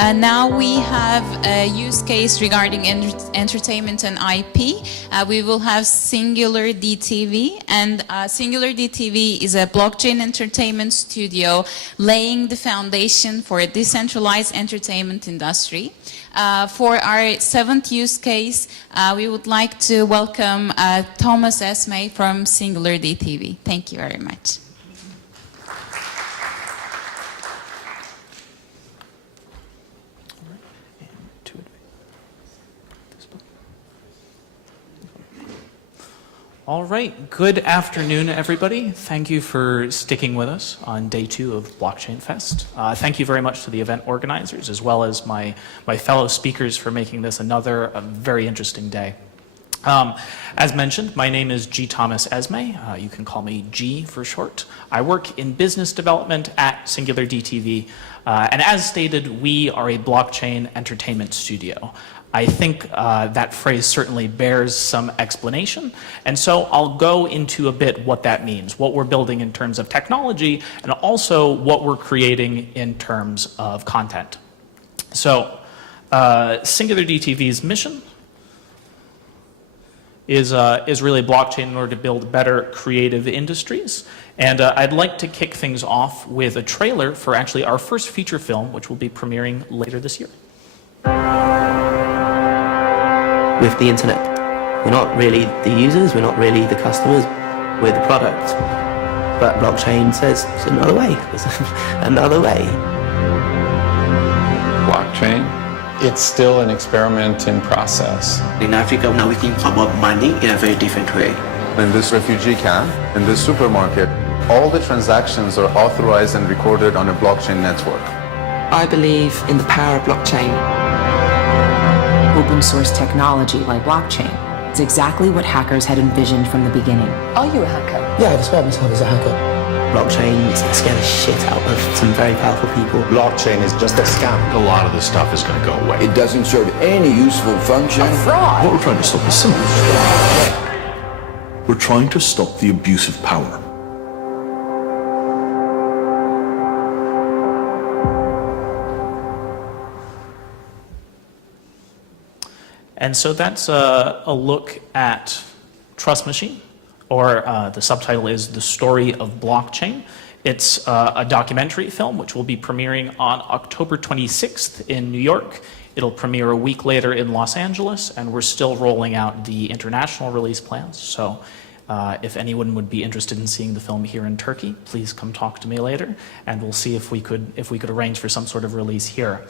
Now we have a use case regarding entertainment and IP. We will have Singular DTV, and Singular DTV is a blockchain entertainment studio laying the foundation for a decentralized entertainment industry. For our 7th use case, we would like to welcome Thomas Esme from Singular DTV. Thank you very much. All right, good afternoon, everybody. Thank you for sticking with us on day 2 of Blockchain Fest. Thank you very much to the event organizers, as well as my fellow speakers for making this another very interesting day. As mentioned, my name is G. Thomas Esme. You can call me G for short. I work in business development at Singular DTV. And as stated, we are a blockchain entertainment studio. I think that phrase certainly bears some explanation, and so I'll go into a bit what that means, what we're building in terms of technology, and also what we're creating in terms of content. So, Singular DTV's mission is really blockchain in order to build better creative industries. And I'd like to kick things off with a trailer for actually our first feature film, which will be premiering later this year. With the internet, we're not really the users, we're not really the customers, we're the product. But blockchain says there's another way, there's another way. Blockchain, it's still an experimenting process. In Africa, now we think about money in a very different way. In this refugee camp, in this supermarket, all the transactions are authorized and recorded on a blockchain network. I believe in the power of blockchain. Open source technology like blockchain is exactly what hackers had envisioned from the beginning. Are you a hacker? Yeah, I describe myself as a hacker. Blockchain is going to scare the shit out of some very powerful people. Blockchain is just a scam. A lot of this stuff is going to go away. It doesn't serve any useful function. A fraud. What we're trying to stop is simple. We're trying to stop the abuse of power. And so that's a look at Trust Machine, or the subtitle is The Story of Blockchain. It's a documentary film which will be premiering on October 26th in New York. It'll premiere a week later in Los Angeles, and we're still rolling out the international release plans. So if anyone would be interested in seeing the film here in Turkey, please come talk to me later, and we'll see if we could arrange for some sort of release here.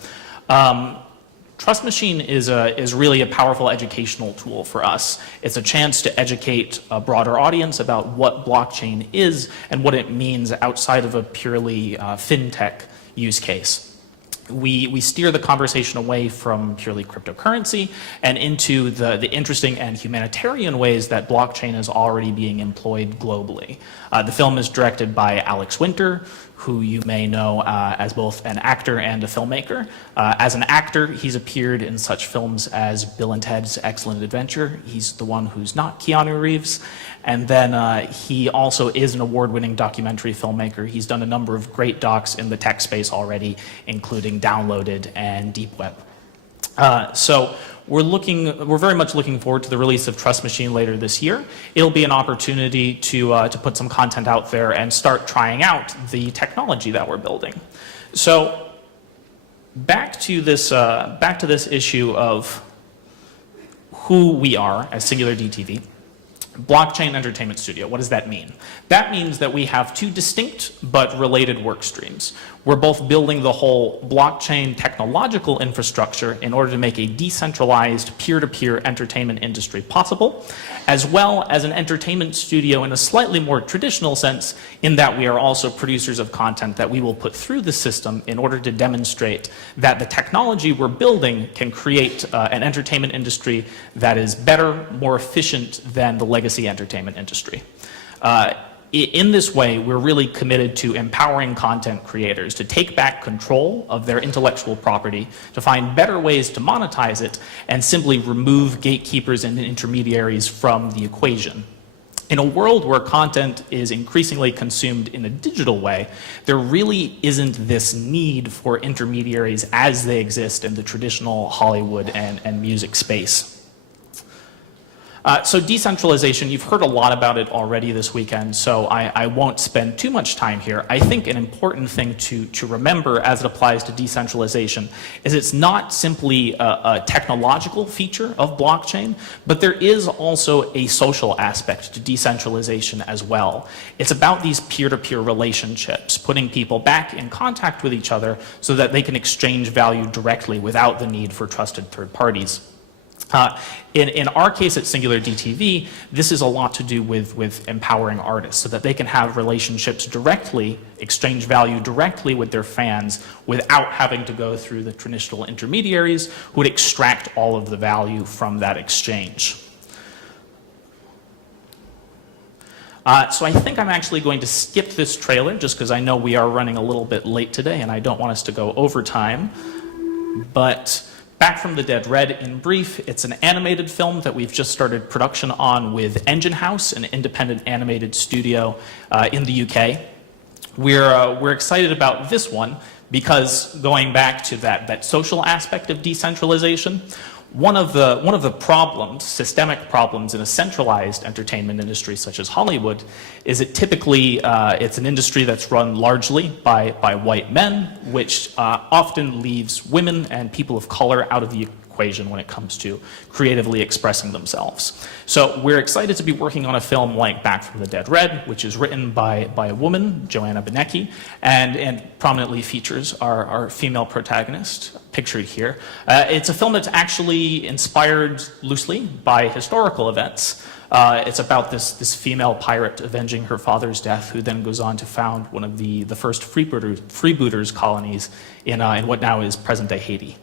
Trust Machine is really a powerful educational tool for us. It's a chance to educate a broader audience about what blockchain is and what it means outside of a purely fintech use case. We steer the conversation away from purely cryptocurrency and into the interesting and humanitarian ways that blockchain is already being employed globally. The film is directed by Alex Winter, who you may know as both an actor and a filmmaker. As an actor, he's appeared in such films as Bill and Ted's Excellent Adventure. He's the one who's not Keanu Reeves. And then he also is an award-winning documentary filmmaker. He's done a number of great docs in the tech space already, including Downloaded and Deep Web. So we're very much looking forward to the release of Trust Machine later this year. It'll be an opportunity to put some content out there and start trying out the technology that we're building. So back to this issue of who we are as Singular DTV. Blockchain Entertainment Studio, what does that mean? That means that we have 2 distinct but related work streams. We're both building the whole blockchain technological infrastructure in order to make a decentralized peer-to-peer entertainment industry possible, as well as an entertainment studio in a slightly more traditional sense, in that we are also producers of content that we will put through the system in order to demonstrate that the technology we're building can create an entertainment industry that is better, more efficient than the legacy entertainment industry. In this way, we're really committed to empowering content creators to take back control of their intellectual property, to find better ways to monetize it, and simply remove gatekeepers and intermediaries from the equation. In a world where content is increasingly consumed in a digital way, there really isn't this need for intermediaries as they exist in the traditional Hollywood and music space. So decentralization, you've heard a lot about it already this weekend, so I won't spend too much time here. I think an important thing to remember as it applies to decentralization is it's not simply a technological feature of blockchain, but there is also a social aspect to decentralization as well. It's about these peer-to-peer relationships, putting people back in contact with each other so that they can exchange value directly without the need for trusted third parties. In our case at Singular DTV, this is a lot to do with empowering artists so that they can have relationships directly, exchange value directly with their fans without having to go through the traditional intermediaries who would extract all of the value from that exchange. So I think I'm actually going to skip this trailer just because I know we are running a little bit late today and I don't want us to go over time. But Back from the Dead Red, in brief, it's an animated film that we've just started production on with Engine House, an independent animated studio in the UK. We're excited about this one because going back to that social aspect of decentralization, one of the problems, systemic problems in a centralized entertainment industry such as Hollywood is that typically it's an industry that's run largely by white men, which often leaves women and people of color out of the equation when it comes to creatively expressing themselves. So we're excited to be working on a film like Back from the Dead Red, which is written by a woman, Joanna Benecki, and prominently features our female protagonist, pictured here. It's a film that's actually inspired loosely by historical events. It's about this female pirate avenging her father's death, who then goes on to found one of the first freebooters colonies in what now is present-day Haiti.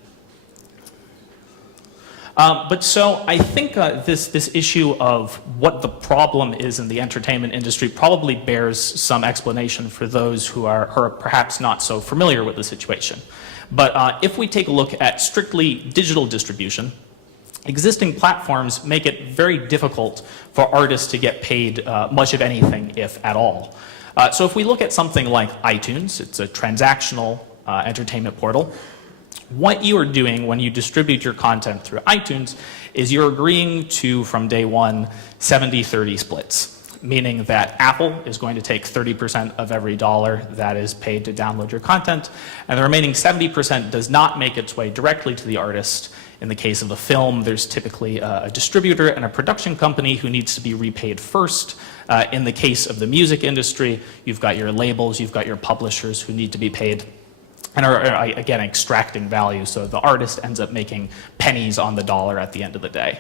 But so I think this issue of what the problem is in the entertainment industry probably bears some explanation for those who are perhaps not so familiar with the situation. But if we take a look at strictly digital distribution, existing platforms make it very difficult for artists to get paid much of anything, if at all. So if we look at something like iTunes, it's a transactional entertainment portal. What you are doing when you distribute your content through iTunes is you're agreeing to, from day one, 70-30 splits, meaning that Apple is going to take 30% of every dollar that is paid to download your content, and the remaining 70% does not make its way directly to the artist. In the case of a film, there's typically a distributor and a production company who needs to be repaid first. In the case of the music industry, you've got your labels, you've got your publishers who need to be paid and are, again, extracting value, so the artist ends up making pennies on the dollar at the end of the day.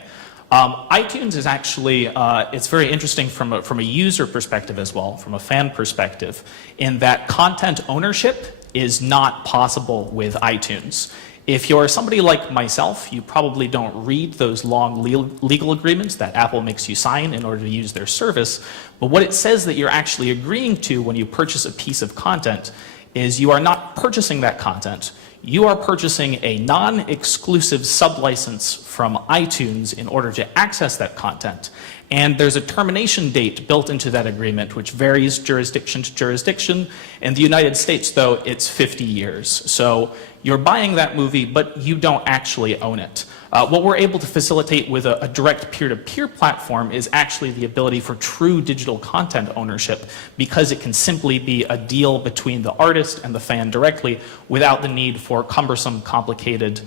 iTunes is actually, it's very interesting from a user perspective as well, from a fan perspective, in that content ownership is not possible with iTunes. If you're somebody like myself, you probably don't read those long legal agreements that Apple makes you sign in order to use their service, but what it says that you're actually agreeing to when you purchase a piece of content is you are not purchasing that content, you are purchasing a non-exclusive sublicense from iTunes in order to access that content. And there's a termination date built into that agreement, which varies jurisdiction to jurisdiction. In the United States, though, it's 50 years. So you're buying that movie, but you don't actually own it. What we're able to facilitate with a direct peer-to-peer platform is actually the ability for true digital content ownership, because it can simply be a deal between the artist and the fan directly without the need for cumbersome, complicated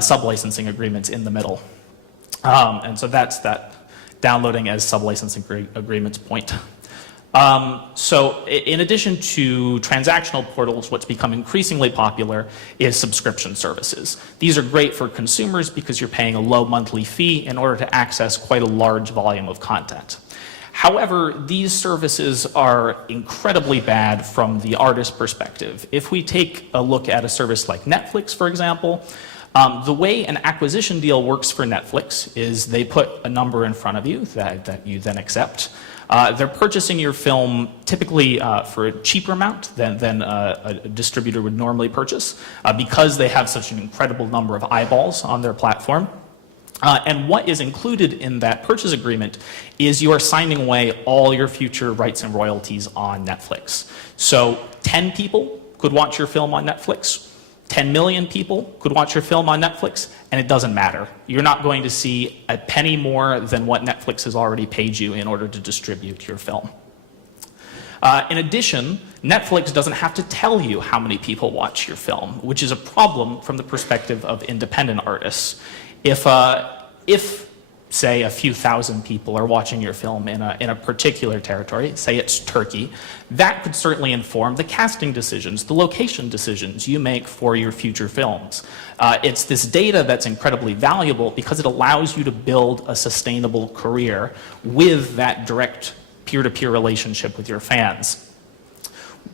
sub-licensing agreements in the middle. And so that's that downloading as sub-licensing agreements point. So in addition to transactional portals, what's become increasingly popular is subscription services. These are great for consumers because you're paying a low monthly fee in order to access quite a large volume of content. However, these services are incredibly bad from the artist perspective. If we take a look at a service like Netflix, for example, the way an acquisition deal works for Netflix is they put a number in front of you that you then accept. They're purchasing your film typically for a cheaper amount than a distributor would normally purchase because they have such an incredible number of eyeballs on their platform. And what is included in that purchase agreement is you are signing away all your future rights and royalties on Netflix. So 10 people could watch your film on Netflix, 10 million people could watch your film on Netflix, and it doesn't matter. You're not going to see a penny more than what Netflix has already paid you in order to distribute your film. In addition, Netflix doesn't have to tell you how many people watch your film, which is a problem from the perspective of independent artists. If say, a few thousand people are watching your film in a particular territory, say it's Turkey, that could certainly inform the casting decisions, the location decisions you make for your future films. It's this data that's incredibly valuable because it allows you to build a sustainable career with that direct peer-to-peer relationship with your fans.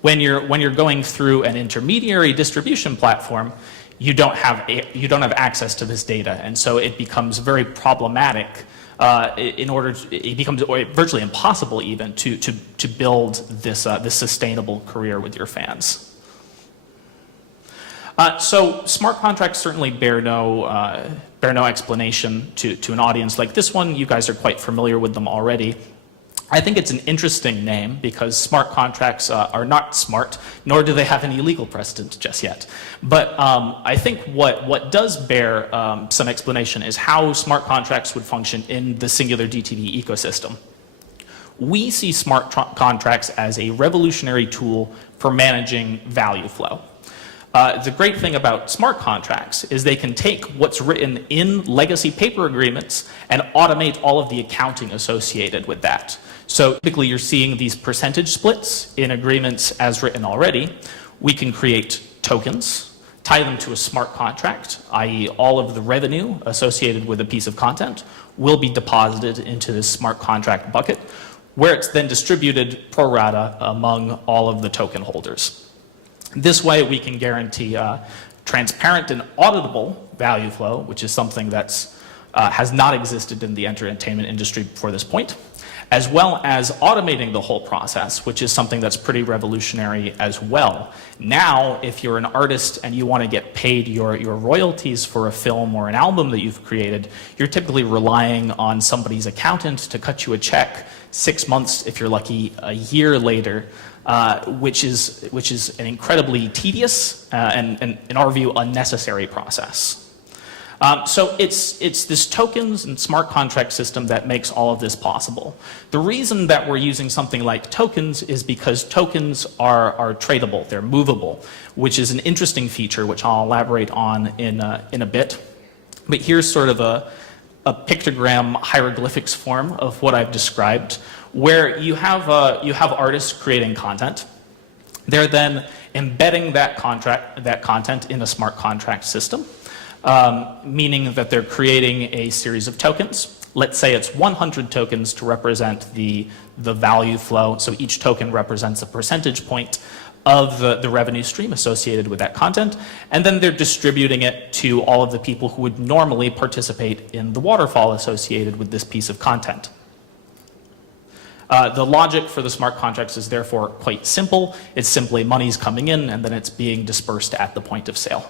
When you're going through an intermediary distribution platform, you don't have access to this data, and so it becomes very problematic. It becomes virtually impossible even to build this sustainable career with your fans. So smart contracts certainly bear no explanation to an audience like this one. You guys are quite familiar with them already. I think it's an interesting name because smart contracts are not smart, nor do they have any legal precedent just yet. But I think what does bear some explanation is how smart contracts would function in the Singular DTV ecosystem. We see smart contracts as a revolutionary tool for managing value flow. The great thing about smart contracts is they can take what's written in legacy paper agreements and automate all of the accounting associated with that. So typically you're seeing these percentage splits in agreements as written already. We can create tokens, tie them to a smart contract, i.e. all of the revenue associated with a piece of content will be deposited into this smart contract bucket, where it's then distributed pro rata among all of the token holders. This way we can guarantee transparent and auditable value flow, which is something that's has not existed in the entertainment industry before this point, as well as automating the whole process, which is something that's pretty revolutionary as well. Now, if you're an artist and you want to get paid your royalties for a film or an album that you've created, you're typically relying on somebody's accountant to cut you a check 6 months, if you're lucky, a year later, which is an incredibly tedious and in our view, unnecessary process. So it's this tokens and smart contract system that makes all of this possible. The reason that we're using something like tokens is because tokens are tradable, they're movable, which is an interesting feature which I'll elaborate on in a bit. But here's sort of a pictogram hieroglyphics form of what I've described, where you have artists creating content. They're then embedding that content in a smart contract system. Meaning that they're creating a series of tokens. Let's say it's 100 tokens to represent the value flow. So each token represents a percentage point of the revenue stream associated with that content. And then they're distributing it to all of the people who would normally participate in the waterfall associated with this piece of content. The logic for the smart contracts is therefore quite simple. It's simply money's coming in and then it's being dispersed at the point of sale.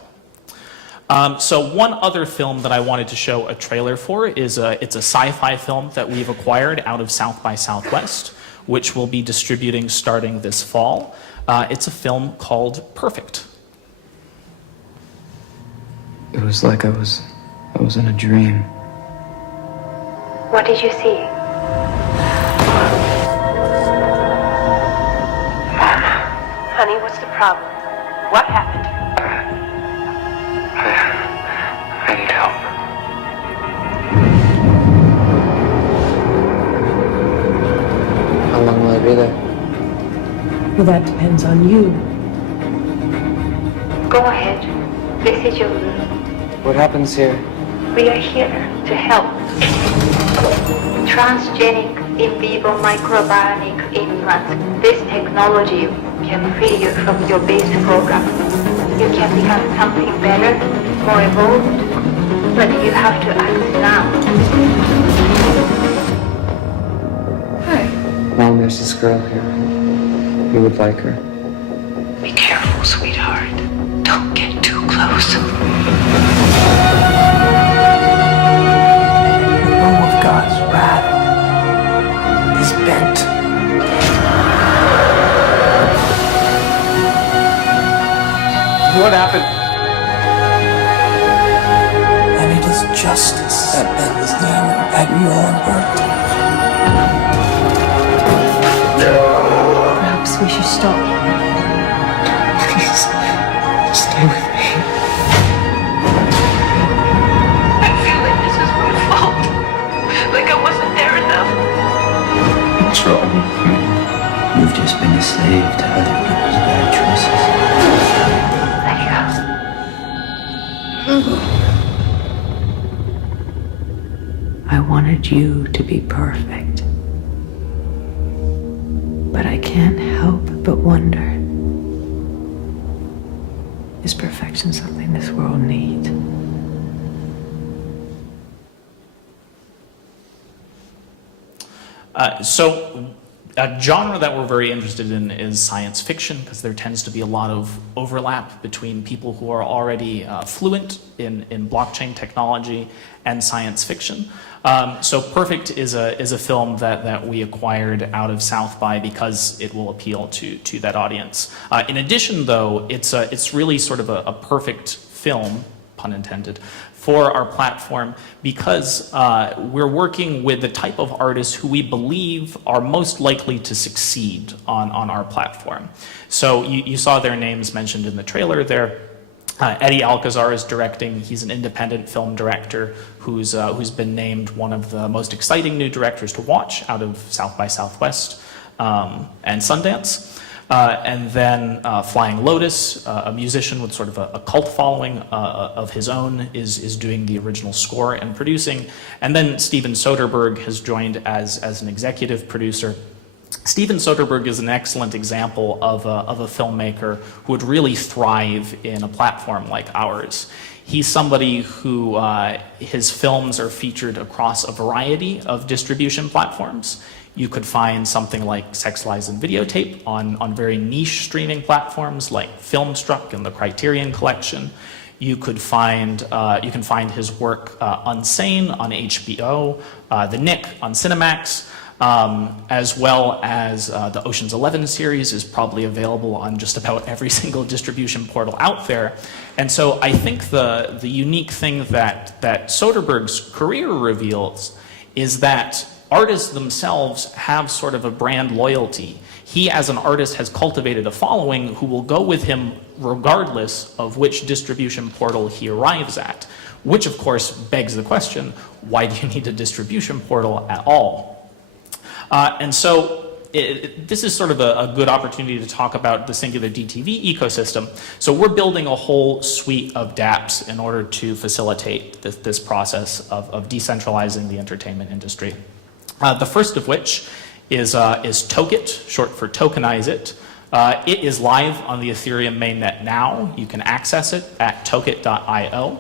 So one other film that I wanted to show a trailer for is it's a sci-fi film that we've acquired out of South by Southwest, which we'll be distributing starting this fall. It's a film called Perfect. It was like I was in a dream. What did you see? Mom. Honey, what's the problem? What happened? I need help. How long will I be there? Well, that depends on you. Go ahead. This is your room. What happens here? We are here to help. Transgenic in vivo microbionic implants. This technology can free you from your base program. You can become something better, more evolved, but you have to act now. Hi. Mom, there's this girl here. You would like her. Be careful, sweetheart. Don't get too close. What happened? And it is justice that bends them at your birthday. Perhaps we should stop. Please, stay with me. I feel like this is my fault. Like I wasn't there enough. What's wrong with you? You've just been a slave to other people's bad choices. I wanted you to be perfect. But I can't help but wonder, is perfection something this world needs? So a genre that we're very interested in is science fiction, because there tends to be a lot of overlap between people who are already fluent in blockchain technology and science fiction. So Perfect is a film that we acquired out of South by because it will appeal to that audience. In addition, though, it's really sort of a perfect film, pun intended, for our platform, because we're working with the type of artists who we believe are most likely to succeed on our platform. So you saw their names mentioned in the trailer there. Eddie Alcazar is directing. He's an independent film director who's been named one of the most exciting new directors to watch out of South by Southwest and Sundance. And then Flying Lotus, a musician with sort of a cult following of his own, is doing the original score and producing. And then Steven Soderbergh has joined as an executive producer. Steven Soderbergh is an excellent example of a filmmaker who would really thrive in a platform like ours. He's somebody who his films are featured across a variety of distribution platforms. You could find something like Sex, Lies, and Videotape on very niche streaming platforms like Filmstruck and the Criterion Collection. You can find his work Unsane on HBO, The Nick on Cinemax, as well as the Ocean's 11 series is probably available on just about every single distribution portal out there. And so I think the unique thing that Soderbergh's career reveals is that artists themselves have sort of a brand loyalty. He, as an artist, has cultivated a following who will go with him regardless of which distribution portal he arrives at, which of course begs the question, why do you need a distribution portal at all? And so this is sort of a good opportunity to talk about the Singular DTV ecosystem. So we're building a whole suite of dApps in order to facilitate this process of decentralizing the entertainment industry. The first of which is Tokit, short for Tokenize It. It is live on the Ethereum mainnet now. You can access it at tokit.io.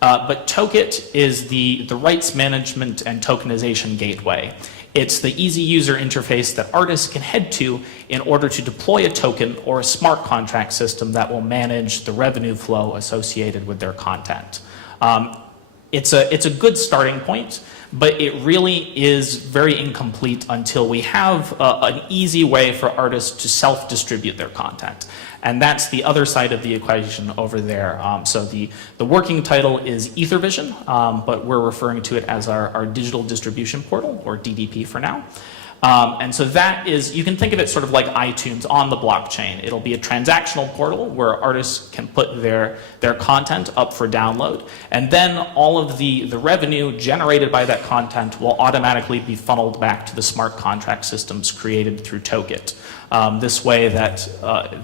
But Tokit is the rights management and tokenization gateway. It's the easy user interface that artists can head to in order to deploy a token or a smart contract system that will manage the revenue flow associated with their content. It's a good starting point, but it really is very incomplete until we have an easy way for artists to self-distribute their content. And that's the other side of the equation over there. So the working title is Ethervision, but we're referring to it as our digital distribution portal, or DDP for now. And so that is, you can think of it sort of like iTunes on the blockchain. It'll be a transactional portal where artists can put their content up for download, and then all of the revenue generated by that content will automatically be funneled back to the smart contract systems created through Tokit. This way that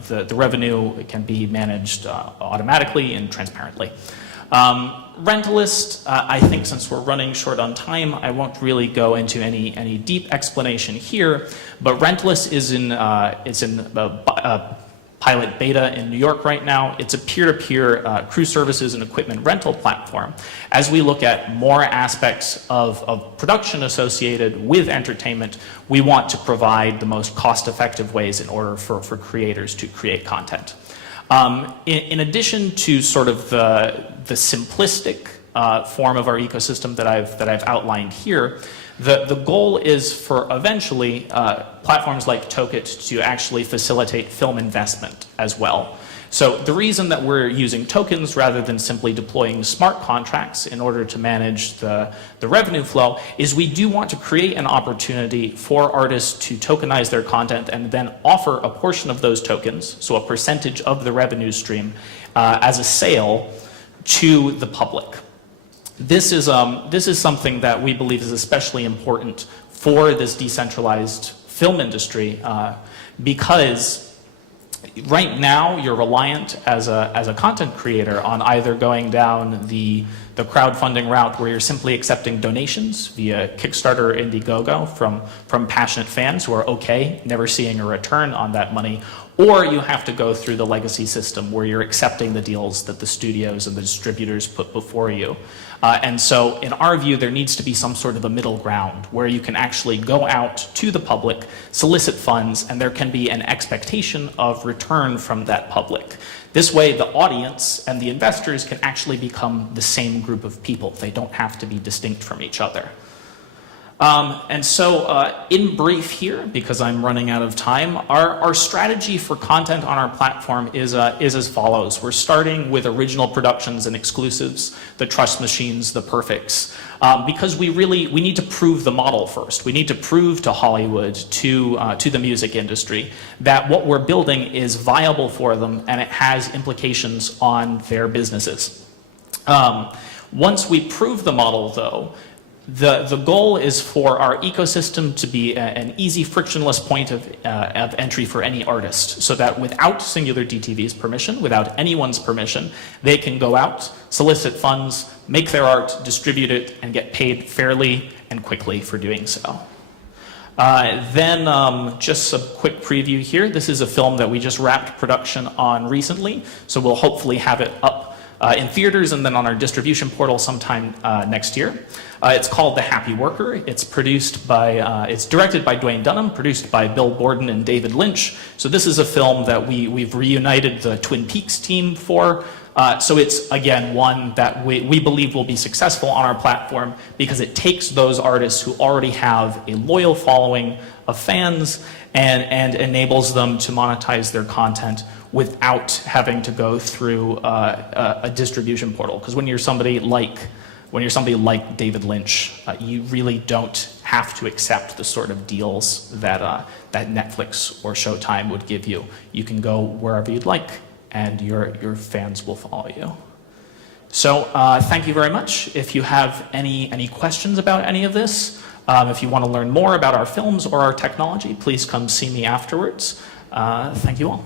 the revenue can be managed automatically and transparently. Rentalist, I think since we're running short on time, I won't really go into any deep explanation here, but Rentalist is in pilot beta in New York right now. It's a peer-to-peer crew services and equipment rental platform. As we look at more aspects of production associated with entertainment, we want to provide the most cost-effective ways in order for creators to create content. In addition to sort of the simplistic form of our ecosystem that I've outlined here, the goal is for eventually platforms like Tokit to actually facilitate film investment as well. So the reason that we're using tokens rather than simply deploying smart contracts in order to manage the revenue flow is we do want to create an opportunity for artists to tokenize their content and then offer a portion of those tokens, so a percentage of the revenue stream, as a sale to the public. This is something that we believe is especially important for this decentralized film industry because right now you're reliant as a content creator on either going down the crowdfunding route where you're simply accepting donations via Kickstarter or Indiegogo from passionate fans who are okay never seeing a return on that money, or you have to go through the legacy system where you're accepting the deals that the studios and the distributors put before you. And so in our view, there needs to be some sort of a middle ground where you can actually go out to the public, solicit funds, and there can be an expectation of return from that public. This way, the audience and the investors can actually become the same group of people. They don't have to be distinct from each other. And so in brief here, because I'm running out of time, our strategy for content on our platform is as follows. We're starting with original productions and exclusives, the Trust Machines, the Perfects, because we need to prove the model first. We need to prove to Hollywood, to the music industry, that what we're building is viable for them and it has implications on their businesses. Once we prove the model, though, the goal is for our ecosystem to be an easy, frictionless point of entry for any artist, so that without Singular DTV's permission, without anyone's permission, they can go out, solicit funds, make their art, distribute it, and get paid fairly and quickly for doing so. Then just a quick preview here. This is a film that we just wrapped production on recently, so we'll hopefully have it up in theaters and then on our distribution portal sometime next year. It's called The Happy Worker. It's it's directed by Dwayne Dunham, produced by Bill Borden and David Lynch. So this is a film that we've reunited the Twin Peaks team for. So it's, again, one that we believe will be successful on our platform because it takes those artists who already have a loyal following of fans and enables them to monetize their content without having to go through a distribution portal. Because when you're somebody like David Lynch, you really don't have to accept the sort of deals that Netflix or Showtime would give you. You can go wherever you'd like, and your fans will follow you. So thank you very much. If you have any questions about any of this, if you want to learn more about our films or our technology, please come see me afterwards. Thank you all.